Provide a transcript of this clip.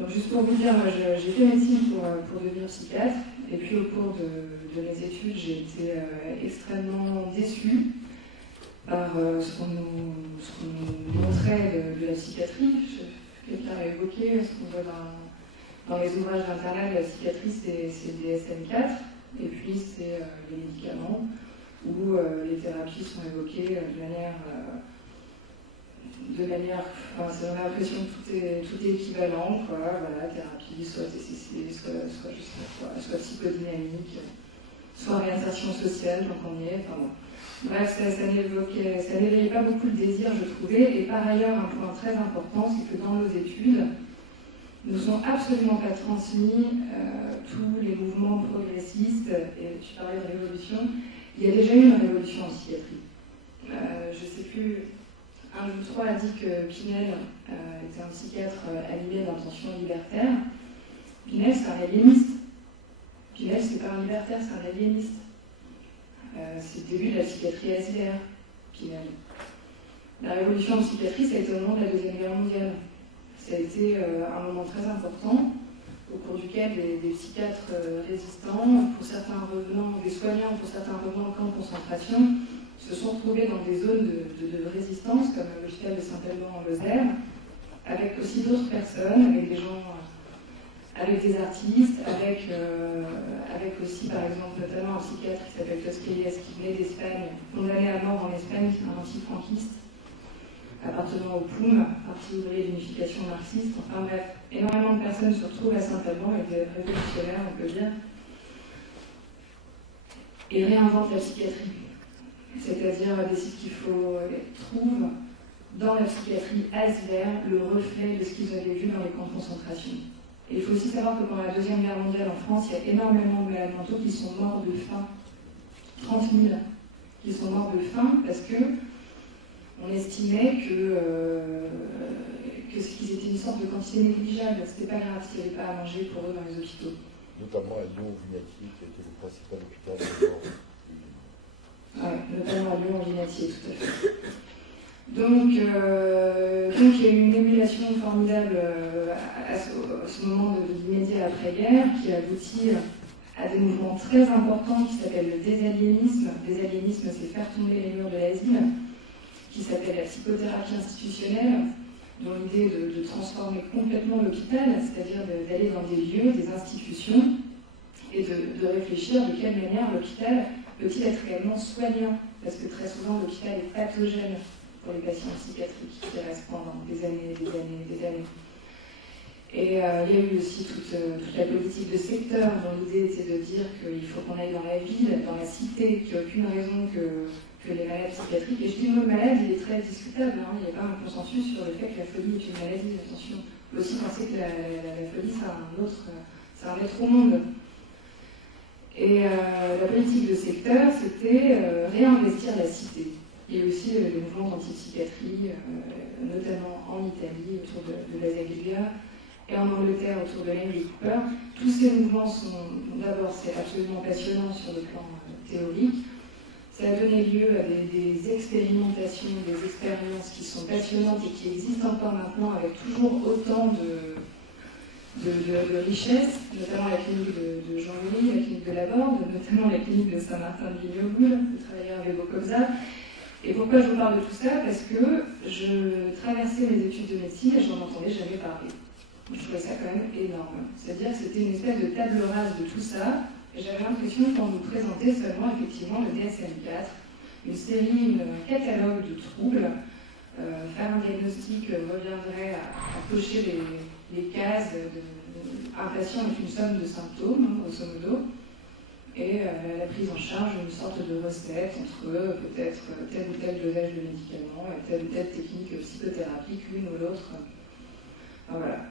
Donc juste pour vous dire, j'ai fait médecine pour devenir psychiatre, et puis au cours de mes études, j'ai été extrêmement déçue par ce qu'on nous montrait de la psychiatrie. Quelqu'un a évoqué ce qu'on voit dans les ouvrages d'Internet, la psychiatrie c'est le DSM-4, et puis c'est les médicaments, où les thérapies sont évoquées enfin, c'est dans l'impression que tout est équivalent, quoi, voilà, thérapie, soit TCC, soit je sais pas quoi, soit psychodynamique, soit réinsertion sociale, donc on y est, enfin bon. Bref, ça n'éveillait pas beaucoup le désir, je trouvais, et par ailleurs, un point très important, c'est que dans nos études, ne sont absolument pas transmis tous les mouvements progressistes, et tu parlais de révolution, il y a déjà eu une révolution en psychiatrie. Je ne sais plus, un ou trois a dit que Pinel était un psychiatre animé d'intentions libertaires. Pinel, c'est un aliéniste. Pinel, c'est pas un libertaire, c'est un aliéniste. C'est le début de la psychiatrie asilaire, Pinel. La révolution en psychiatrie, ça a été au moment de la Deuxième Guerre mondiale. Ça a été un moment très important, au cours duquel des psychiatres résistants, pour certains revenants, des soignants, pour certains revenants en camp de concentration, se sont retrouvés dans des zones de résistance, comme l'hôpital de Saint-Elmo en Lozère, avec aussi d'autres personnes, avec des gens, avec des artistes, avec aussi, par exemple, notamment un psychiatre qui s'appelle Tosquelles, qui venait d'Espagne, condamné à mort en Espagne, qui est un anti-franquiste, appartenant au POUM, Parti ouvrier d'unification marxiste. Enfin bref, énormément de personnes se retrouvent à Saint-Elmo, et des révolutionnaires, on peut dire, et réinventent la psychiatrie. C'est-à-dire décide qu'il trouve dans la psychiatrie asilaire le reflet de ce qu'ils avaient vu dans les camps de concentration. Et il faut aussi savoir que pendant la Deuxième Guerre mondiale en France, il y a énormément de malades mentaux qui sont morts de faim. 30 000 qui sont morts de faim parce que on estimait que qu'ils étaient une sorte de quantité négligeable. C'était pas grave s'il n'y avait pas à manger pour eux dans les hôpitaux. Notamment à Lyon, Vignati, qui était le principal hôpital de mort. Ouais, notamment à Lyon, Vignati, tout à fait. Donc il y a eu une émulation formidable à ce moment de l'immédiat après-guerre qui aboutit à des mouvements très importants qui s'appellent le désaliénisme. Désaliénisme, c'est faire tomber les murs de l'asile, qui s'appelle la psychothérapie institutionnelle, dont l'idée est de transformer complètement l'hôpital, c'est-à-dire d'aller dans des lieux, des institutions, et de réfléchir de quelle manière l'hôpital peut-il être réellement soignant, parce que très souvent l'hôpital est pathogène pour les patients psychiatriques qui restent pendant des années, des années, des années. Et il y a eu aussi toute la politique de secteur, dont l'idée était de dire qu'il faut qu'on aille dans la ville, dans la cité, qu'il n'y a aucune raison que les malades psychiatriques. Et je dis le mot malade, il est très discutable, hein. Il n'y a pas un consensus sur le fait que la folie est une maladie, attention. Il faut aussi penser que la folie, c'est un être au monde. Et la politique de secteur, c'était réinvestir la cité. Et aussi les mouvements d'antipsychiatrie, notamment en Italie, autour de la Zaglia, et en Angleterre, autour de Henry Cooper. Tous ces mouvements sont, d'abord, c'est absolument passionnant sur le plan théorique. Ça a donné lieu à des expérimentations, des expériences qui sont passionnantes et qui existent encore maintenant, avec toujours autant de richesse, notamment la clinique de Jean-Louis, la clinique de Laborde, notamment la clinique de Saint-Martin-de-Vigneault, de travailleurs avec Bocobza. Et pourquoi je vous parle de tout ça? Parce que je traversais mes études de médecine et je n'en entendais jamais parler. Je trouvais ça quand même énorme. C'est-à-dire que c'était une espèce de table rase de tout ça, et j'avais l'impression qu'on nous présentait seulement effectivement le DSM-4, une série, un catalogue de troubles. Faire un diagnostic reviendrait à cocher les cases un patient avec une somme de symptômes, grosso modo, et la prise en charge d'une sorte de recette entre peut-être tel ou tel dosage de médicaments et telle ou telle technique psychothérapique, l'une ou l'autre. Enfin, voilà.